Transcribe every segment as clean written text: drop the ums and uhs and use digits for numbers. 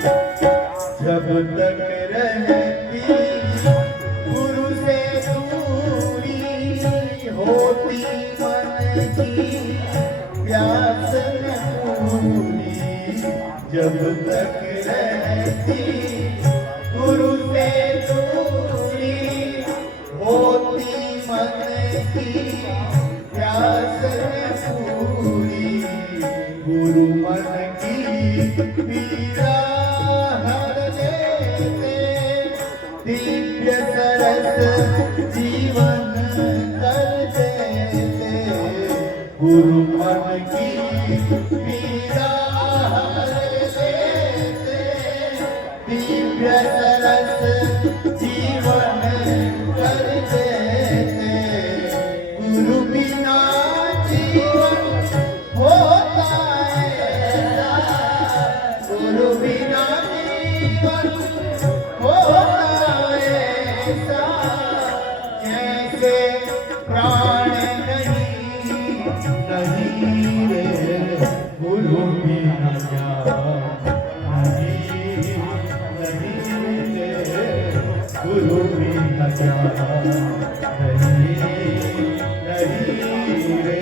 जब तक रहती गुरु से दूरी होती मन की प्यास न पूरी। जब तक रहती गुरु से दूरी होती मन की प्यास न पूरी। गुरु मन की पीड़ा हर लेते दिव्य सरस जीवन कर देते। गुरु मन की पीड़ा हर लेते दिव्य सरस जीवन कर देते। गुरु बिना जीवन होता है गुरु बिना जीवन होता है जैसे प्राण नहीं रे गुरु बिना नहीं रे गुरु बिना नहीं रे।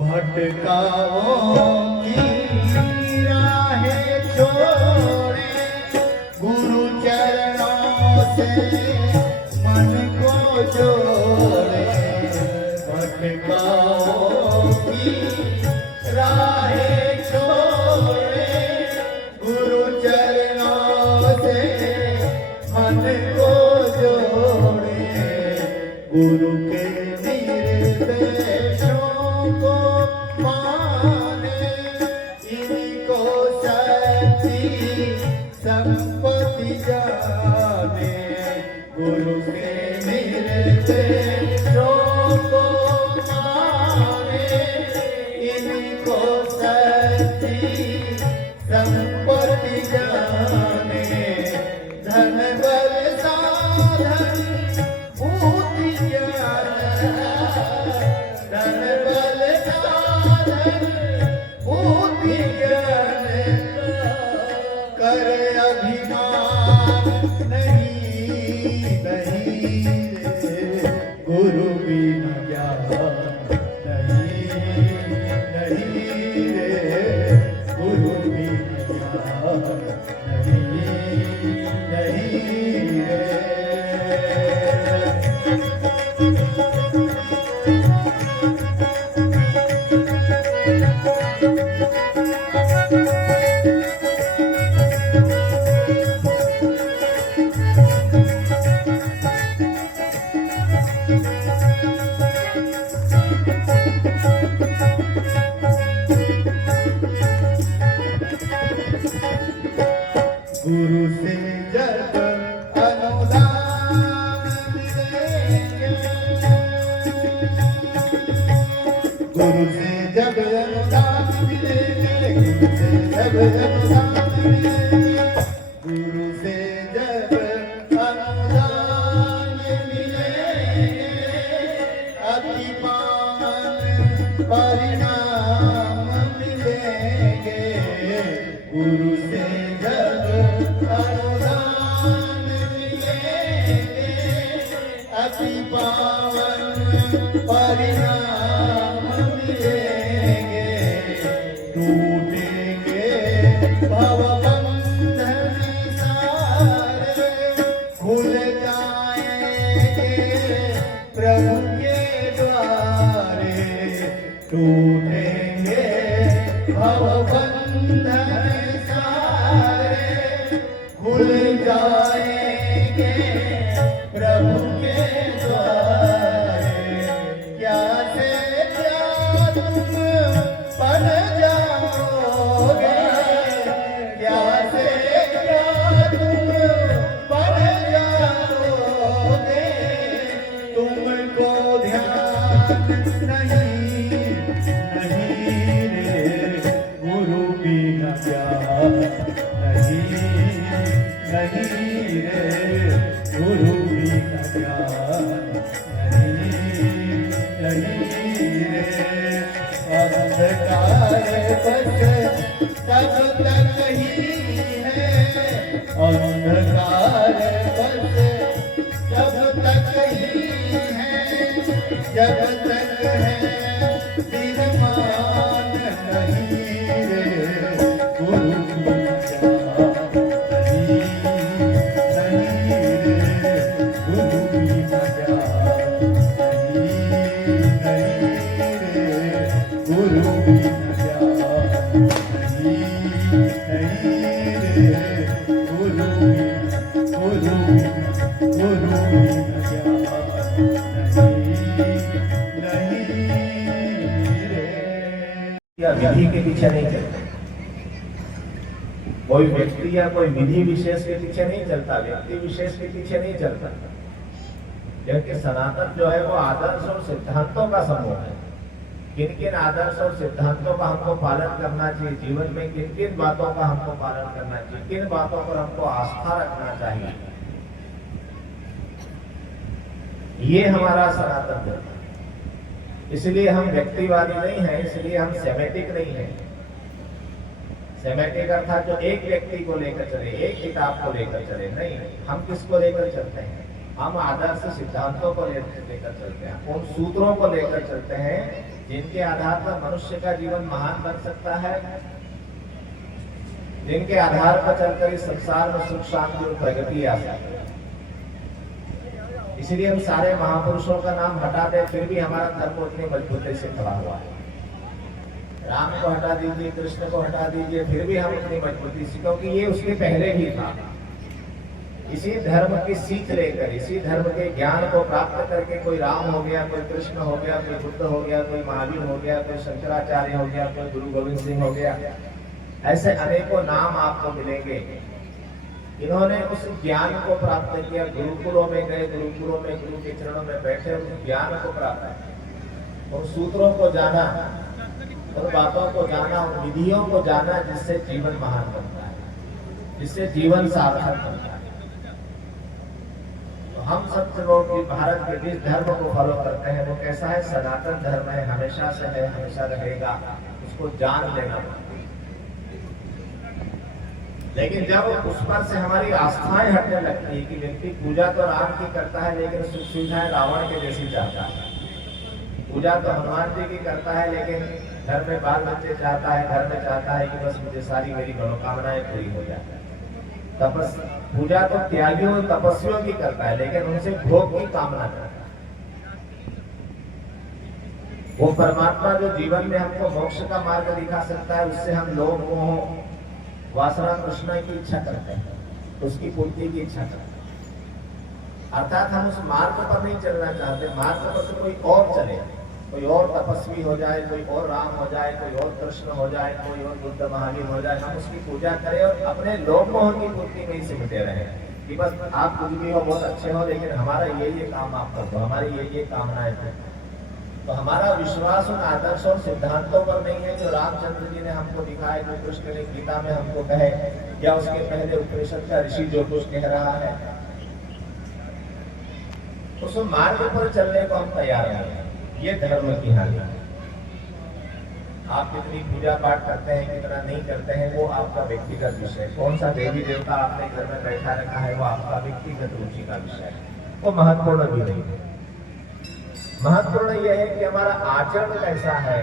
भटकाओं की राहें छोड़े गुरु चरणों से मन को जोड़े। भटकाओं की राहें छोड़े गुरु चरणों से मन को जोड़े। गुरु के निर्देशों को माने इनको सच्ची संपत्ति जाने। गुरु के निर्देशों को माने इनको सच्ची संपत्ति जाने। धन बल साधन बुद्धि ज्ञान धन बल साधन बुद्धि ज्ञान कर अभिमान नहीं गुरु बिना ज्ञान नहीं रे गुरु बिना ज्ञान नहीं रे। गुरु से जब अनुदान मिलेंगे गुरु से जब अनुदान मिलेंगे गुरु से जब अनुदान मिलेंगे गुरु से जब अनुदान मिलेंगे अति पावन परिणाम मिलेंगे। गुरु से जब अनुदान मिलेंगे अति पावन परिणाम मिलेंगे। टूटेंगे भवबंधन सारे खुल जाएंगे प्रभु के द्वारे। टूटेंगे भवबंधन खुल जाएंगे प्रभु के द्वारे। क्या से क्या तुम बन जाओगे क्या से क्या तुम बन जाओगे। जब तक ही है, जब तक है विरमान नहीं रे, गुरु की मजा नहीं, नहीं रे, गुरु की मजा नहीं, नहीं रे, गुरु की मजा नहीं, नहीं रे, गुरु गुरु गुरु की मजा नहीं, नहीं रे। या विधि के पीछे नहीं चलते, कोई व्यक्ति या कोई विधि विशेष के पीछे नहीं चलता, व्यक्ति विशेष के पीछे नहीं चलता, क्योंकि सनातन जो है वो आदर्श और सिद्धांतों का समूह है। किन किन आदर्श और सिद्धांतों का हमको पालन करना चाहिए, जीवन में किन किन बातों का हमको पालन करना चाहिए, किन बातों पर हमको आस्था रखना चाहिए, ये हमारा सनातन धर्म है। इसलिए हम व्यक्तिवादी नहीं हैं, इसलिए हम सेमेटिक नहीं हैं। सेमेटिक अर्थात जो एक व्यक्ति को लेकर चले, एक किताब को लेकर चले, नहीं, हम किसको लेकर चलते हैं? हम आदर्श सिद्धांतों को लेकर चलते हैं, उन सूत्रों को लेकर चलते हैं जिनके आधार पर मनुष्य का जीवन महान बन सकता है, जिनके आधार पर चलकर इस संसार में सुख शांति और प्रगति आ सकती है। इसलिए हम सारे महापुरुषों का नाम हटा दें, फिर भी हमारा धर्म उतनी मजबूती से खड़ा हुआ है। राम को हटा दीजिए, कृष्ण को हटा दीजिए, फिर भी हम उतनी मजबूती से, क्योंकि ये उसके पहले ही था। इसी धर्म की सीख लेकर, इसी धर्म के ज्ञान को प्राप्त करके कोई राम हो गया, कोई कृष्ण हो गया, कोई बुद्ध हो गया, कोई महावीर हो गया, कोई शंकराचार्य हो गया, कोई गुरु गोविंद सिंह हो गया, ऐसे अनेकों नाम आपको मिलेंगे। इन्होंने उस ज्ञान को प्राप्त किया, गुरुकुलों में गए, गुरुकुलों में गुरु के चरणों में बैठे, उस ज्ञान को प्राप्त किया, उन सूत्रों को जाना, उन बातों को जाना, उन विधियों को जाना, जिससे जीवन महान बनता है, जिससे जीवन सार्थक बनता है। तो हम सब लोग भारत के जिस धर्म को फॉलो करते हैं वो कैसा है? सनातन धर्म है, हमेशा से है, हमेशा रहेगा, उसको जान लेना पड़ता है। लेकिन जब उस पर से हमारी आस्थाएं हटने लगती है कि व्यक्ति पूजा तो राम की करता है लेकिन सुख सुविधाएं रावण के जैसी चाहता है, पूजा तो हनुमान जी की करता है लेकिन घर में बाल बच्चे चाहता है, घर में चाहता है कि बस मुझे सारी मेरी मनोकामनाएं पूरी हो जाए। पूजा तो त्यागियों तपस्वियों की करता है लेकिन उनसे भोग की कामना करता है। वो परमात्मा जो जीवन में हमको मोक्ष का मार्ग दिखा सकता है, उससे हम लोग मोह वासना कृष्ण की इच्छा करते हैं, उसकी पूर्ति की इच्छा करते हैं। अर्थात हम उस मार्ग पर नहीं चलना चाहते, मार्ग पर तो कोई और चले, कोई और तपस्वी हो जाए, कोई और राम हो जाए, कोई और कृष्ण हो जाए, कोई और बुद्ध महावीर हो जाए, हम उसकी पूजा करें और अपने लोक मोह की पूर्ति में ही सिमटे रहे कि बस आप कुछ भी हो, बहुत अच्छे हो, लेकिन हमारा ये काम आप कर दो, हमारी ये कामनाएं थे। तो हमारा विश्वास उन आदर्श और सिद्धांतों पर नहीं है जो रामचंद्र जी ने हमको दिखाए, जो कृष्ण ने गीता में हमको कहे, या उसके पहले उपनिषद का ऋषि जो कुछ कह रहा है, उस मार्ग पर चलने को हम तैयार हैं। ये धर्म की हानि है। आप कितनी पूजा पाठ करते हैं, कितना नहीं करते हैं, वो आपका व्यक्तिगत विषय है। कौन सा देवी देवता आपने घर में बैठा रखा है, वो आपका व्यक्तिगत रुचि का विषय है, वो महत्वपूर्ण भी नहीं है। महत्वपूर्ण यह है कि हमारा आचरण कैसा है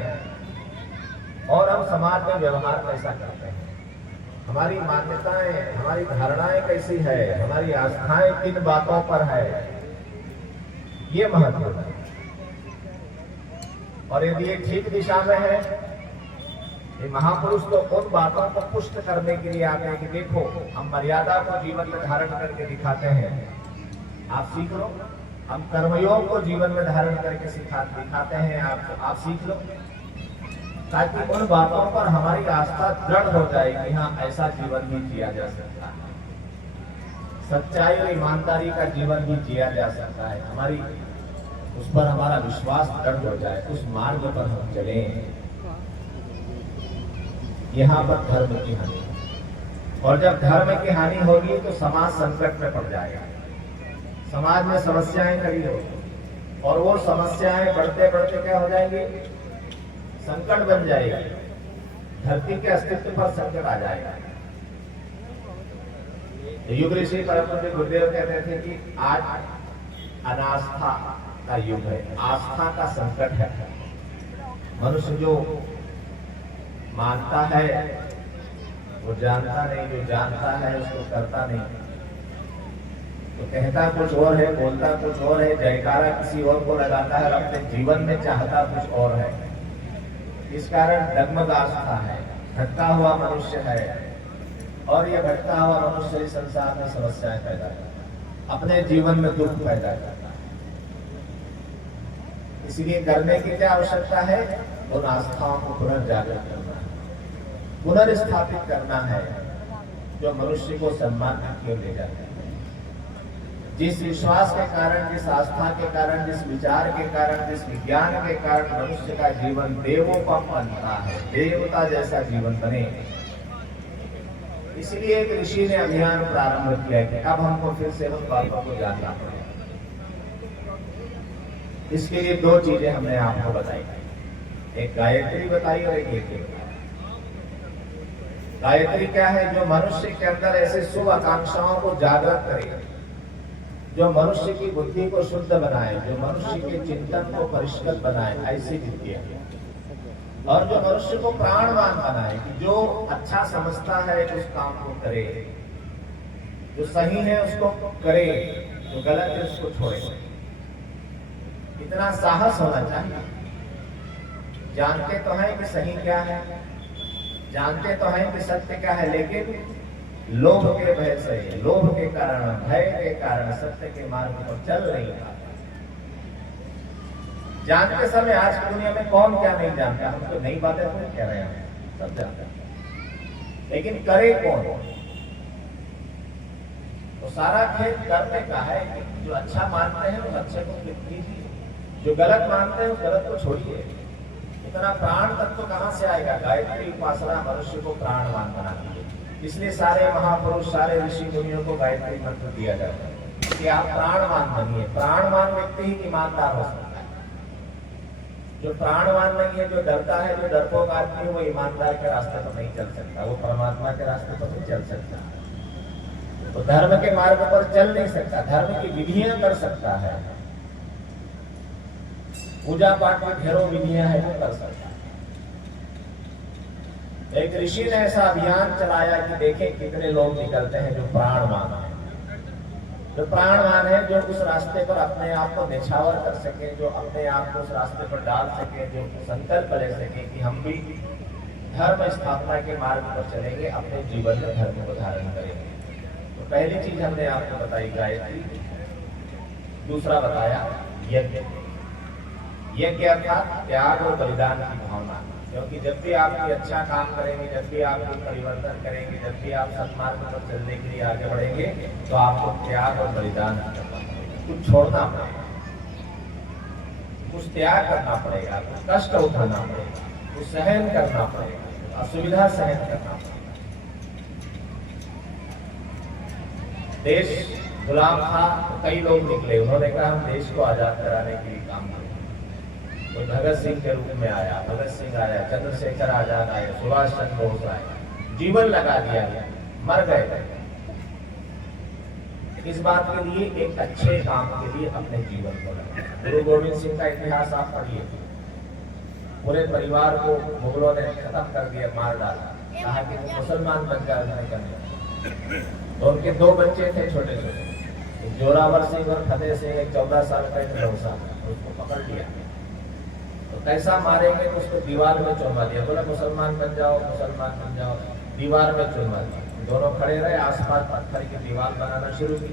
और हम समाज में व्यवहार कैसा करते हैं, हमारी मान्यताएं, हमारी धारणाएं कैसी है, हमारी आस्थाएं किन बातों पर है, ये महत्वपूर्ण है। और यदि ये ठीक दिशा में है, ये महापुरुष तो उन बातों को पुष्ट करने के लिए आते हैं कि देखो हम मर्यादा को जीवन में धारण करके दिखाते हैं, आप सीख लो। हम कर्मयोग को जीवन में धारण करके दिखाते हैं, आप सीख लो, ताकि उन बातों पर हमारी आस्था दृढ़ हो जाए कि हाँ ऐसा जीवन भी जिया जा सकता है, सच्चाई और ईमानदारी का जीवन भी जिया जा सकता है, हमारी उस पर हमारा विश्वास दृढ़ हो जाए, उस मार्ग पर हम चलें। यहाँ पर धर्म की हानि, और जब धर्म की हानि होगी तो समाज संकट में पड़ जाएगा, समाज में समस्याएं खड़ी होगी, और वो समस्याएं बढ़ते बढ़ते क्या हो जाएंगी? संकट बन जाएगी, धरती के अस्तित्व पर संकट आ जाएगा। युग ऋषि परम पूज्य गुरुदेव कहते थे कि आज अनास्था का युग है, आस्था का संकट है। मनुष्य जो मानता है वो जानता नहीं, जो जानता है उसको करता नहीं, तो कहता कुछ और है, बोलता कुछ और है, जयकारा किसी और को लगाता है और अपने जीवन में चाहता कुछ और है। इस कारण डगमग आस्था है, भटका हुआ मनुष्य है, और ये भटका हुआ मनुष्य इस संसार में समस्याएं पैदा करता है, अपने जीवन में दुख पैदा करता है। इसलिए करने की क्या आवश्यकता है? उन आस्थाओं को पुनर्जागृत करना है, पुनर्स्थापित करना है, जो मनुष्य को सम्मान की ओर ले जाता है। जिस विश्वास के कारण, जिस आस्था के कारण, जिस विचार के कारण, जिस विज्ञान के कारण मनुष्य का जीवन देवोपम बनता है, देवता जैसा जीवन बने, इसलिए एक ऋषि ने अभियान प्रारंभ किया कि अब हमको फिर से उन बातों को जानना पड़ेगा। इसके लिए दो चीजें हमने आपको बताई, एक गायत्री बताई और एक यज्ञ बताई। गायत्री क्या है? जो मनुष्य के अंदर ऐसे शुभ आकांक्षाओं को जागृत करे, जो मनुष्य की बुद्धि को शुद्ध बनाए, जो मनुष्य के चिंतन को परिष्कृत बनाए, ऐसी विद्या। और जो मनुष्य को प्राणवान बनाए, कि जो अच्छा समझता है उस काम को करे, जो सही है उसको करे, जो गलत है उसको छोड़े। इतना साहस होना चाहिए। जानते तो हैं कि सही क्या है, जानते तो हैं कि सत्य क्या है, लेकिन लोभ के भय से, लोभ के कारण, भय के कारण सत्य के मार्ग पर चल नहीं पाते। जानते समय आज की दुनिया में कौन क्या नहीं जानता, हम तो नई बातें तो कह रहे हैं, सब जानते हैं, लेकिन करे कौन? तो सारा खेल करने का है कि जो अच्छा मानते हैं उस अच्छे को कीजिए, जो गलत मानते हैं उस गलत को छोड़िए। इतना प्राण तत्व कहां से आएगा? गायत्री उपासना मनुष्य को प्राणवान बनाती है। इसलिए सारे महापुरुष, सारे ऋषि मुनियों को गायत्री मंत्र दिया जाता है कि आप प्राणवान बनिए। प्राणवान व्यक्ति ही ईमानदार हो सकता है। जो प्राणवान नहीं है, जो डरता है, जो डरपोक आदमी है, वो ईमानदार के रास्ते पर नहीं चल सकता, वो परमात्मा के रास्ते पर नहीं चल सकता, तो धर्म के मार्ग पर चल नहीं सकता, धर्म की विधियां कर सकता है, पूजा पाठ में ढेरों विधियां है वो कर सकता है। एक ऋषि ने ऐसा अभियान चलाया कि देखें कितने लोग निकलते हैं जो प्राणवान है, जो प्राणवान है, जो उस रास्ते पर अपने आप को निछावर कर सके, जो अपने आप को उस रास्ते पर डाल सके, जो संकल्प ले सके कि हम भी धर्म स्थापना के मार्ग पर चलेंगे, अपने जीवन में धर्म को धारण करेंगे। तो पहली चीज हमने आपको बताई गायत्री, दूसरा बताया यज्ञ। यज्ञ अर्थात त्याग और बलिदान की भावना, क्योंकि जब भी आप कोई अच्छा काम करेंगे, जब भी आप कोई परिवर्तन करेंगे, जब भी आप सन्मार्ग पर चलने के लिए आगे बढ़ेंगे, तो आपको त्याग और बलिदान करना पड़ेगा, कुछ छोड़ना पड़ेगा, कुछ त्याग करना पड़ेगा, कुछ कष्ट उठाना पड़ेगा, कुछ सहन करना पड़ेगा, असुविधा सहन करना पड़ेगा। देश गुलाम था, कई लोग निकले, उन्होंने कहा हम देश को आजाद कराने के लिए काम करें। कोई भगत सिंह के रूप में आया, भगत सिंह आया, चंद्रशेखर आजाद आए, सुभाष चंद्र बोस आए, जीवन लगा दिया, मर गए। इस बात के लिए, एक अच्छे काम के लिए अपने जीवन को लगा। गुरु गोविंद सिंह का इतिहास आप पढ़िए, पूरे परिवार को मुगलों ने खत्म कर दिया, मार डाला, कहा कि वो मुसलमान बन गए। तो उनके दो बच्चे थे छोटे छोटे, जोरावर सिंह और फतेह सिंह, एक 14 साल का, एक 9 साल का, उसको पकड़ लिया। तो कैसा मारेंगे? तो उसको दीवार में चुनवा दिया, बोला मुसलमान बन जाओ, मुसलमान बन जाओ, दीवार में चुनवा दिया। दोनों खड़े रहे, आसपास पत्थर की दीवार बनाना शुरू की।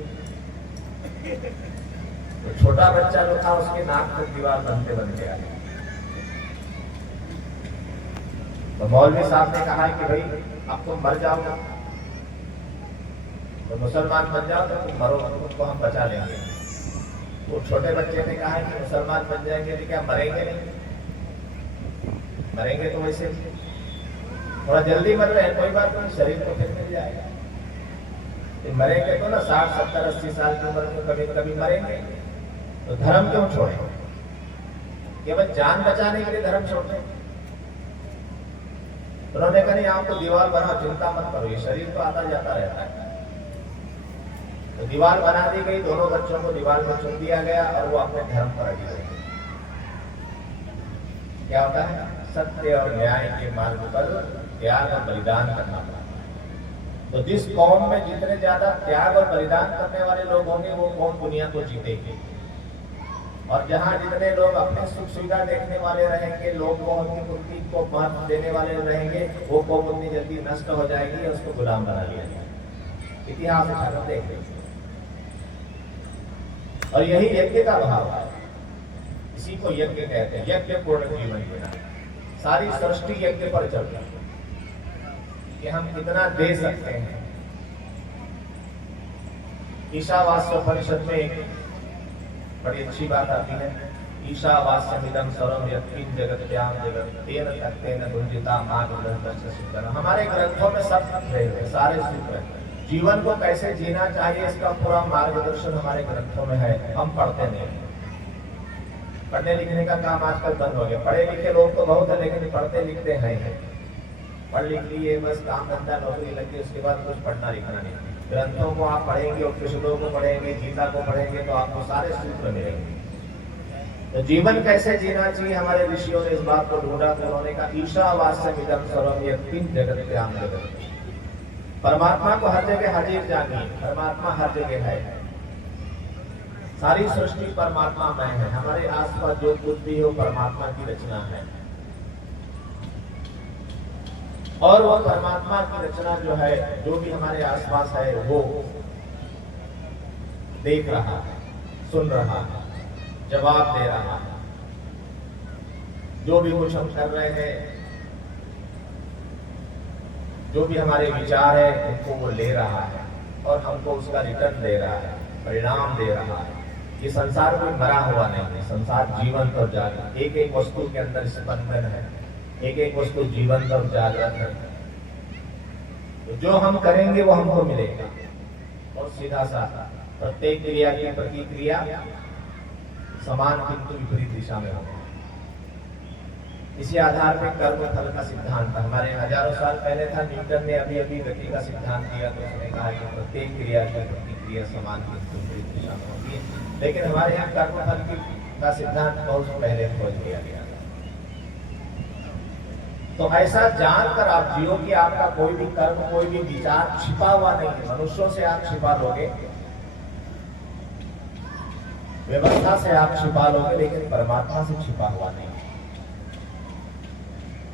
तो छोटा बच्चा जो था उसके नाक तक दीवार बनते बनते आ गया। तो मौलवी साहब ने कहा कि भाई अब तुम मर जाओ, तो मुसलमान बन जाओ, तो तुम मरो, तुमको हम बचा लेंगे। वो छोटे बच्चे ने कहा कि मुसलमान बन जाएंगे तो क्या मरेंगे नहीं? मरेंगे तो वैसे थोड़ा जल्दी मर रहे हैं, कोई बात नहीं, शरीर तो फिर मिल जाएगा। तो मरेंगे तो ना 60, 70, 80 साल की उम्र में कभी कभी मरेंगे, तो धर्म क्यों छोड़े? केवल जान बचाने के लिए धर्म छोड़ते हैं। उन्होंने कहा नहीं, आपको दीवार बना, चिंता मत करो, ये शरीर तो आता जाता रहता है। तो दीवार बना दी गई, दोनों बच्चों को दीवार में चुन दिया गया और वो अपने धर्म पर अड़ी रहे। क्या होता है? सत्य और न्याय के मार्ग पर त्याग और बलिदान करना पड़ता है। तो जिस कौम में जितने ज्यादा त्याग और बलिदान करने वाले लोग होंगे वो कौम दुनिया को जीतेगी। और जहां जितने लोग अपने सुख सुविधा देखने वाले रहेंगे, लोग उनकी कुर्ती को महत्व देने वाले रहेंगे, वो कौम उतनी जल्दी नष्ट हो जाएगी और उसको गुलाम बना लिया जाएगा। इतिहास उठाकर देख लीजिए। और यही यज्ञ का भाव है, इसी को यज्ञ कहते हैं। यज्ञ पूर्ण जीवन जीना, सारी सृष्टि यज्ञ पर चल रही है कि हम कितना दे सकते हैं। ईशावास्योपनिषद में एक बड़ी अच्छी बात आती है, ईशावास्यमिदं सर्वं यत्किंच जगत्याम जगत् तेन तत्तेन भुंजिता मार्गदर्शनस्य सूत्रः। हमारे ग्रंथों में सब है, सारे सूत्र हैं। जीवन को कैसे जीना चाहिए इसका पूरा मार्गदर्शन हमारे ग्रंथों में है। हम पढ़ते नहीं, पढ़ने लिखने का काम आजकल बंद हो गया। पढ़े लिखे लोग तो बहुत है लेकिन पढ़ते लिखते हैं। पढ़ लिख लिए बस काम धंधा नौकरी लग गई, उसके बाद कुछ पढ़ना लिखना नहीं। ग्रंथों को आप पढ़ेंगे, उपनिषदों को पढ़ेंगे, गीता को पढ़ेंगे तो आपको सारे सूत्र मिलेंगे। तो जीवन कैसे जीना चाहिए, हमारे ऋषियों ने इस बात को ढूंढा। तो उन्होंने कहा ईशावास्यमिदं सर्वं यत्किंच जगत्याम जगत्। परमात्मा को हर जगह हाजिर जानिए, परमात्मा हर जगह है। सारी सृष्टि परमात्मा में है। हमारे आसपास जो कुछ भी हो परमात्मा की रचना है। और वो परमात्मा की रचना जो है, जो भी हमारे आसपास है वो देख रहा है, सुन रहा है, जवाब दे रहा है। जो भी कुछ हम कर रहे हैं, जो भी हमारे विचार है उनको वो ले रहा है और हमको उसका रिटर्न दे रहा है, परिणाम दे रहा है। ये संसार कोई मरा हुआ नहीं है, संसार जीवंत और जागृत। एक एक वस्तु के अंदर स्पंदन है, एक एक वस्तु जीवंत और जागृत है। तो जो हम करेंगे वो हमको मिलेगा। और सीधा सा प्रत्येक क्रिया की प्रतिक्रिया समान किंतु विपरीत दिशा में होगी। इसी आधार पर कर्म फल का सिद्धांत हमारे हजारों साल पहले था। न्यूटन ने अभी अभी गति का सिद्धांत दिया तो उसने कहा कि प्रत्येक क्रिया की प्रतिक्रिया समान किंतु विपरीत दिशा में होती है। लेकिन हमारे यहाँ कर्म फल का सिद्धांत बहुत पहले खोज लिया गया। तो ऐसा जानकर आप जियो कि आपका कोई भी कर्म, कोई भी विचार छिपा हुआ नहीं है। मनुष्यों से आप छिपा लोगे, व्यवस्था से आप छिपा लोगे, लेकिन परमात्मा से छिपा हुआ नहीं।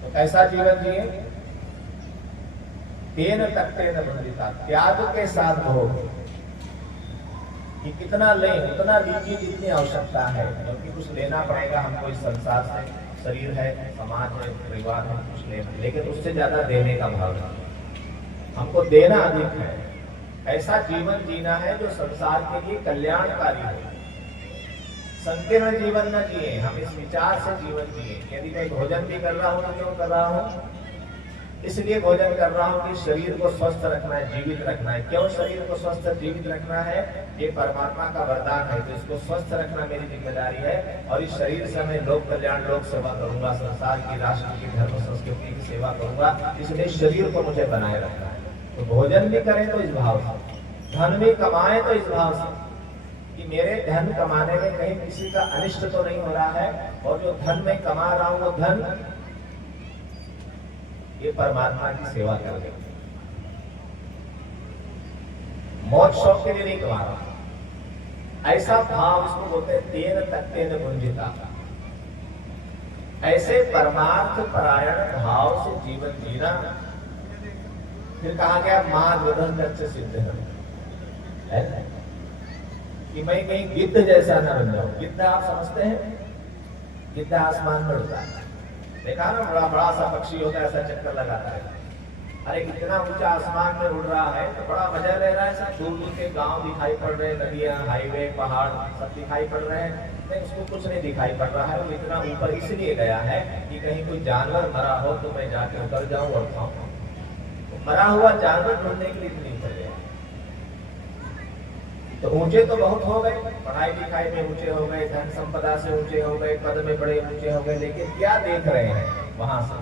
तो कैसा जीवन जिए? तेन तत्तेन बंधिता, त्याग के साथ हो कि कितना लें उतना लीजिए जितनी आवश्यकता है, क्योंकि कुछ लेना पड़ेगा हमको इस संसार से। शरीर है, समाज है, परिवार है, कुछ लेना, लेकिन उससे ज्यादा देने का भाव है। हमको देना अधिक है। ऐसा जीवन जीना है जो संसार के लिए कल्याणकारी हो। संकीर्ण जीवन न जिए, हम इस विचार से जीवन जिए। यदि मैं भोजन भी कर रहा हूं तो क्यों कर रहा हूं? इसलिए भोजन कर रहा हूं कि शरीर को स्वस्थ रखना है, जीवित रखना है। क्यों शरीर को स्वस्थ जीवित रखना है? ये परमात्मा का वरदान है, तो इसको स्वस्थ रखना मेरी जिम्मेदारी है। और इस शरीर से मैं लोक कल्याण, लोक सेवा करूंगा, संसार की, राष्ट्र की, धर्म संस्कृति की सेवा करूंगा। इसलिए शरीर को मुझे बनाए रखना है। तो भोजन भी करें तो इस भाव से, धन भी कमाए तो इस भाव से कि मेरे धन कमाने में कहीं किसी का अनिष्ट तो नहीं हो रहा है। और जो धन मैं कमा रहा हूं वो धन ये परमात्मा की सेवा कर रहे, मौज शौक के लिए नहीं कमा रहा। ऐसा भाव इसको बोलते हैं तेन तत्तेन भुंजिता। ऐसे परमार्थ परायण भाव से जीवन जीना। फिर कहा गया मार्गदर्शनस्य सिद्धः, कि मैं कहीं गिद्ध जैसा न बन जाऊं। गिद्ध आप समझते हैं? गिद्ध आसमान में उड़ता है, देखा ना, बड़ा बड़ा सा पक्षी होता है, ऐसा चक्कर लगाता है। अरे कितना ऊंचा आसमान में उड़ रहा है तो बड़ा मजा ले रहा है। सब दूर दूर के गांव दिखाई पड़ रहे हैं, नदियां, हाईवे, पहाड़ सब दिखाई पड़ रहे हैं। नहीं, उसको कुछ नहीं दिखाई पड़ रहा है। वो इतना ऊपर इसलिए गया है कि कहीं कोई जानवर मरा हो तो मैं जाके उतर जाऊं और खाऊं। मरा हुआ जानवर ढूंढने के लिए इतनी ऊपर गया। तो ऊंचे तो बहुत हो गए, पढ़ाई लिखाई में ऊंचे हो गए, धन संपदा से ऊंचे हो गए, पद में बड़े ऊंचे हो गए, लेकिन क्या देख रहे हैं वहां से?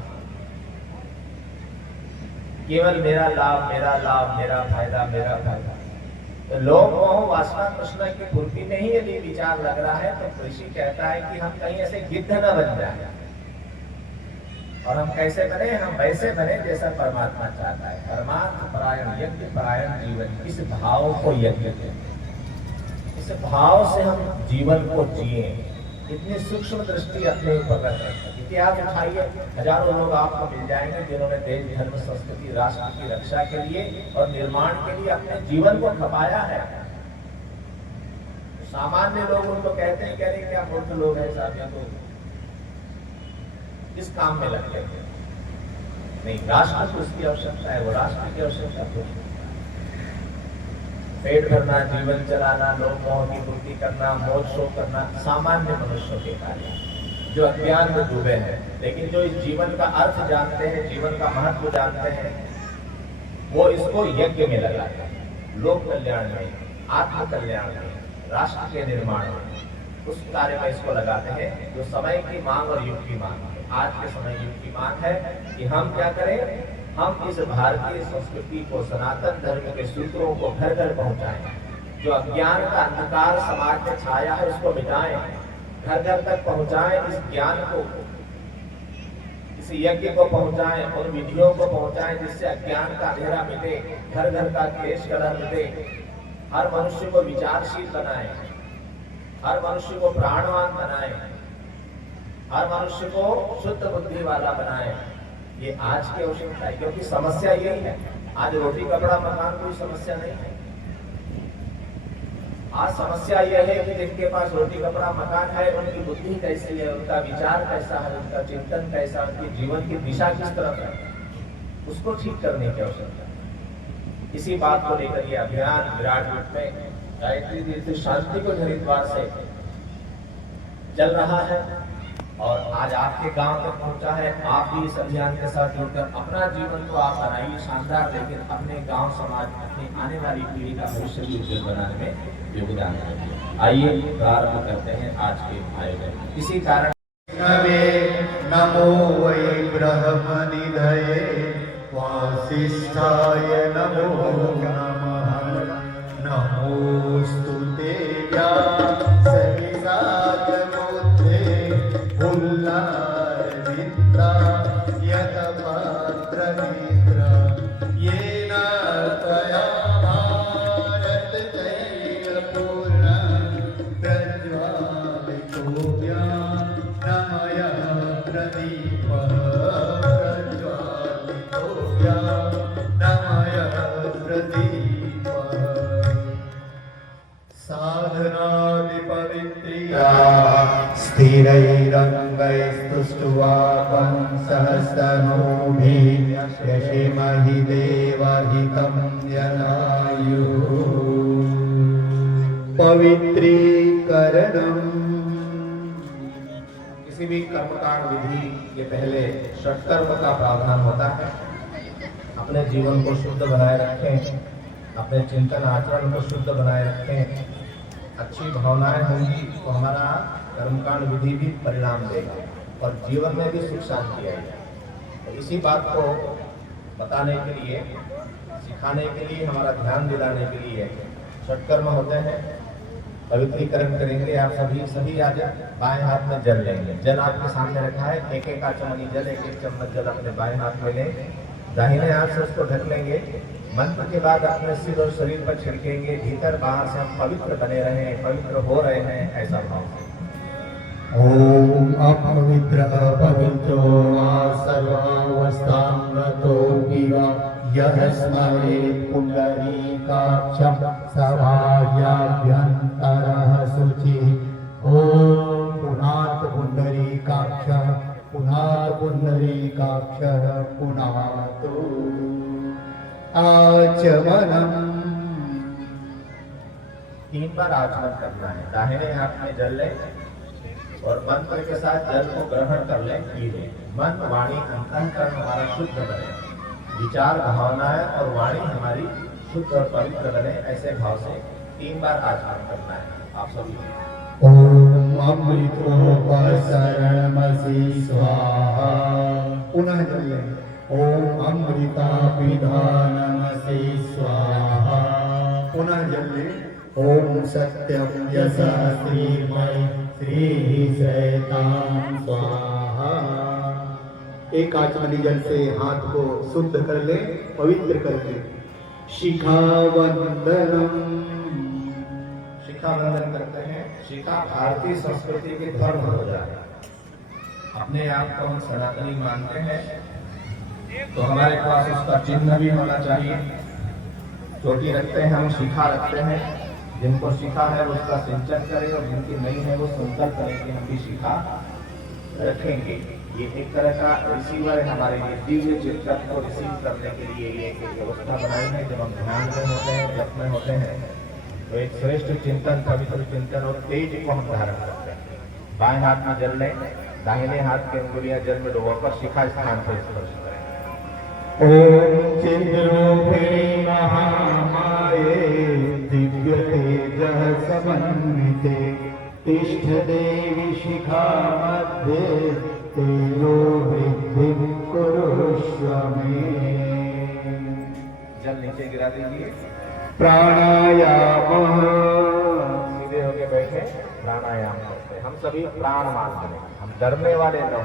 केवल मेरा लाभ, मेरा लाभ, मेरा फायदा, मेरा फायदा। तो लोभ मोह वासना तृष्णा की पूर्ति में ही यदि विचार लग रहा है तो ऋषि कहता है कि हम कहीं ऐसे गिद्ध न बन जाए। और हम कैसे बने? हम वैसे बने जैसा परमात्मा चाहता है। परमात्मा परायण, यज्ञ परायण जीवन, इस भाव को यज्ञ कहते हैं। इस भाव से हम जीवन को जिए, इतनी सूक्ष्म दृष्टि अपने ऊपर रखें। इतिहास उठाइए, हजारों लोग आपको मिल जाएंगे जिन्होंने देश धर्म संस्कृति राष्ट्र की रक्षा के लिए और निर्माण के लिए अपने जीवन को खपाया है। सामान्य लोग उनको कहते हैं, कह रहे क्या मूर्ख लोग हैं साहब, या तो इस काम में लगते हैं। नहीं, राष्ट्र को उसकी आवश्यकता है, वो राष्ट्र की आवश्यकता है। पेट भरना, जीवन चलाना, लोभ मोह की पूर्ति करना, मौज शोक करना सामान्य मनुष्यों के कार्य जो अज्ञान में डूबे हैं। लेकिन जो इस जीवन का अर्थ जानते हैं, जीवन का महत्व जानते हैं, वो इसको यज्ञ में लगाते हैं। लोक कल्याण में, आत्म कल्याण में, राष्ट्र के निर्माण में, उस कार्य में इसको लगाते हैं जो समय की मांग और युग की मांग है। आज के समय युग की मांग है कि हम क्या करें? हम इस भारतीय संस्कृति को, सनातन धर्म के सूत्रों को घर घर पहुंचाएं। जो अज्ञान का अंधकार समाज में छाया है उसको मिटाएं, घर घर तक पहुंचाएं। इस ज्ञान को, इस यज्ञ को पहुंचाएं, उन विधियों को पहुंचाएं जिससे अज्ञान का अंधेरा मिटे, घर घर का क्लेश कलह मिटे, हर मनुष्य को विचारशील बनाएं, हर मनुष्य को प्राणवान बनाएं, हर मनुष्य को शुद्ध बुद्धि वाला बनाएं। ये आज की आवश्यकता है, क्योंकि समस्या यही है। आज रोटी कपड़ा मकान कोई समस्या नहीं है। आज समस्या यह है कि जिनके पास रोटी कपड़ा मकान है उनकी बुद्धि कैसी है, उनका विचार कैसा है, उनका चिंतन कैसा, उनकी जीवन की दिशा किस तरफ है, उसको ठीक करने की आवश्यकता है। इसी बात को लेकर यह अभियान विराट रूप में गायत्री तीर्थ शांति को हरिद्वार से चल रहा है और आज आपके गांव तक पहुंचा है। आप भी इस अभियान के साथ जुड़कर अपना जीवन तो आप बनाइए शानदार, लेकिन अपने गांव समाज, अपनी आने वाली पीढ़ी का भविष्य भी उज्जवल बनाने में योगदान करिए। आइए प्रारंभ करते हैं आज के आयोजन। इसी कारण नमो वै ब्रह्मनिधये वासिष्ठाय नमो नमः। नमोस्तुते स्थिरैरङ्गैस्तुष्ट्वा सहस्रनोभिः यशेमहि देवहितं जनायुः। पवित्रीकरणम्। किसी भी कर्मकांड विधि के पहले षट्कर्म का प्रावधान होता है। अपने जीवन को शुद्ध बनाए रखें, अपने चिंतन आचरण को शुद्ध बनाए रखें। अच्छी भावनाएं होंगी तो हमारा कर्मकांड विधि भी परिणाम देगा और जीवन में भी सुख शांति आएगी। तो इसी बात को बताने के लिए, सिखाने के लिए, हमारा ध्यान दिलाने के लिए षट्कर्म होते हैं। पवित्रीकरण करेंगे आप सभी आज बाएं हाथ में जल लेंगे। जल आपके सामने रखा है, एक एक आचमनी जल, एक एक चम्मच जल अपने बाएं हाथ में लें, दाहिने हाथ से उसको ढक लेंगे। मंत्र के बाद अपने सिर और शरीर पर छिड़केंगे। भीतर बाहर से हम पवित्र बने रहें, पवित्र हो रहे हैं, ऐसा भाव। ओम अपवित्र अपवित्रो वा सर्वावस्थांगतो विवा यः स्मरेत् पुंडरीकाक्षं सभायाभ्यन्तरः शुचिः। ओम पुनात् पुंडरीकाक्षः पुनात् पुंडरीकाक्षः पुनातु आचमनम्। 3 बार आचमन करना है। दाहिने हाथ में जल लें और मंत्र के साथ जल को ग्रहण कर लें, पी लें। मन, वाणी, अंतःकरण हमारा शुद्ध बने, विचार, भावनाएं और वाणी हमारी शुद्ध और पवित्र बने, ऐसे भाव से 3 बार आचमन करना है आप सभी। ओम अमृतोपसरणमसि स्वाहा। पुनः जल लें। ओम अमृता पिधानमसि स्वाहा। पुनः जल ले। ओम सत्यम यसा श्रीमय श्री सैतान स्वाहा। एक आचमनी जल से हाथ को शुद्ध कर ले, पवित्र कर ले। शिखावंदनम। शिखा बंधन करते हैं। शिखा भारतीय संस्कृति के धर्म हो जाए। अपने आप को हम सनातनी मानते हैं तो हमारे पास उसका चिन्ह भी होना चाहिए। चोटी रखते हैं, हम शिखा रखते हैं। जिनको शिखा है वो उसका सिंचन करें और जिनकी नहीं है वो संकल्प करें कि हम भी शिखा रखेंगे। ये एक तरह का रिसीवर है हमारे लिए, दिव्य चिंतन को रिसीव करने के लिए ये एक व्यवस्था बनाई है। जब हम ध्यान में होते हैं, जप में होते हैं तो एक श्रेष्ठ चिंतन, पवित्र चिंतन और तेज को हम धारण करते हैं। बाएं हाथ में जल लें, दाहिने हाथ की अंगुलियां जल में डुबोकर शिखा स्थान पर स्पर्श करें। ओम चिद्रूपिणी महामाये दिव्य तेजः समन्विते तिष्ठ देवी शिखा मध्ये तेजो वृद्धि कुरुष्व मे। जल नीचे गिरा दीजिए। प्राणायाम। सीधे होके बैठे, प्राणायाम करते हैं। हम सभी प्राणवान बने, हम डरने वाले न हो।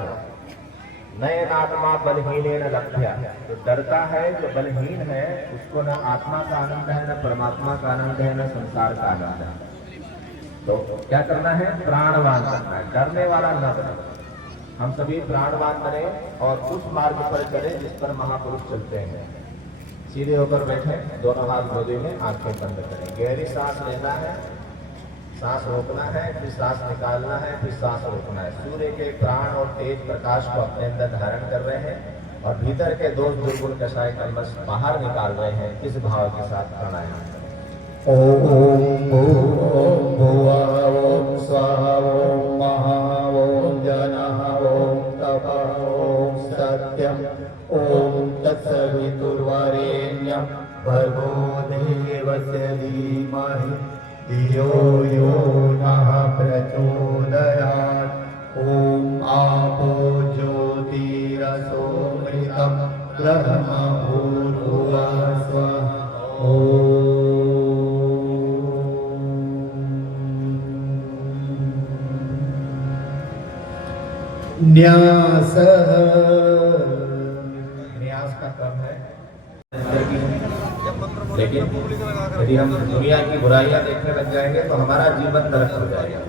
नयनात्मा बलहीन न लभ्या। जो डरता है, जो बलहीन है, उसको न आत्मा का आनंद है, न परमात्मा का आनंद है, न संसार का आनंद है। तो क्या करना है? प्राणवान करना है, डरने वाला न बने। हम सभी प्राणवान बने और उस मार्ग पर चले जिस पर महापुरुष चलते हैं। सीधे होकर बैठे, दोनों हाथ गोदी में, आंखें बंद करें। गहरी सांस लेना है, सांस रोकना है, फिर सांस निकालना है, फिर सांस रोकना है। सूर्य के प्राण और तेज प्रकाश को अपने अंदर धारण कर रहे हैं और भीतर के दोष दुर्गुण कषाय कल्मश बाहर निकाल रहे हैं। इस भाव के साथ प्राणायाम करें। ओम भुवः ओम स्वाहा ओम महा ओम जनः ओम तपः ओम सत्यम ओम तत्सवितुर्वरेण्यं भर्गो देवस्य धीमहि धियो यो नः प्रचोदयात्। ओम आपो ज्योतिरसोमृतं ब्रह्म भूर्भुवः स्वः। ओम न्यासः। न्यास का क्रम है लेकिन यदि हम दुनिया की बुराइयां देखने लग जाएंगे तो हमारा जीवन नरक हो जाएगा।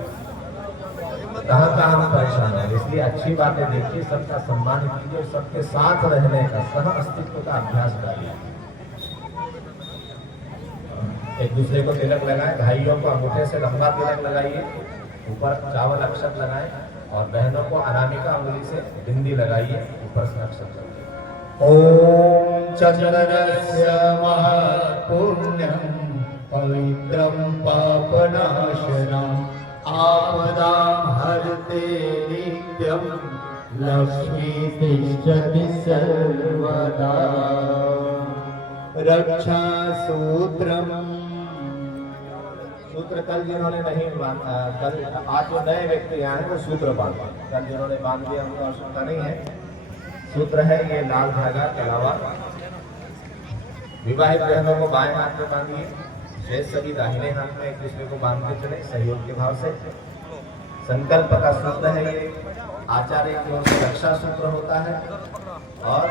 कहाँ कहाँ हम परेशान हैं। इसलिए अच्छी बातें देखिए, सबका सम्मान कीजिए और सबके साथ रहने का, सह अस्तित्व का अभ्यास करिए। एक दूसरे को तिलक लगाएं, भाइयों को अंगूठे से लंबा तिलक लगाइए, ऊपर चावल अक्षत लगाएं और बहनों को अनामिका अंगुली से बिंदी लगाइए, ऊपर से अक्षत लगाइए। ओम चंदनस्य महापुण्यं पवित्रं पापनाशनम् आपदां हरते नित्यं लक्ष्मी तिष्ठति सर्वदा। रक्षा सूत्रम। सूत्र कल जिन्होंने नहीं बांधा, कल आज जो नए व्यक्ति आए हैं वो सूत्र बांधा। कल जिन्होंने बांध दिया उनको आवश्यकता नहीं है। सूत्र है ये लाल धागा के अलावा। विवाहित बहनों को बाएं हाथ में बांधिए, शेष सभी दाहिने हाथ में एक दूसरे को बांध के चले सहयोग के भाव से। संकल्प का सूत्र है ये, आचार्य की ओर से रक्षा सूत्र होता है और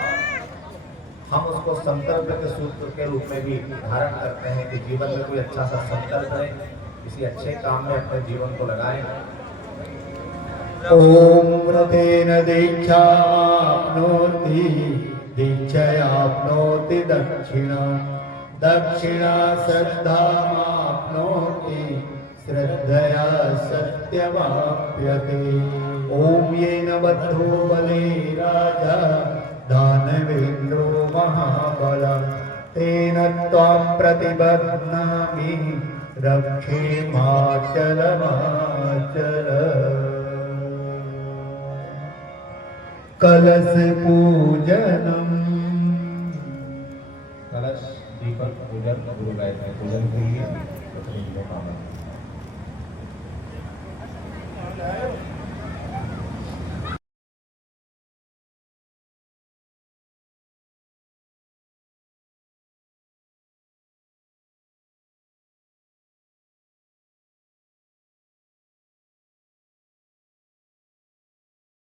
हम उसको संकल्प के सूत्र के रूप में भी धारण करते हैं कि जीवन में कोई अच्छा सा संकल्प है, किसी अच्छे काम में अपने जीवन को लगाएं। ओम व्रतेन दीक्षाप्नोति दीक्षयाप्नोति दक्षिणा दक्षिणा श्रद्धामाप्नोति श्रद्धया सत्यमाप्यते। ओम येन बद्धो बले राजा दानवेन्द्रो महाबलः तेन त्वां प्रतिबध्नामि रक्षे माचलमाचल। कलश पूजनम। कलश दीपक पूजन गुरु गायत्री पूजन के लिए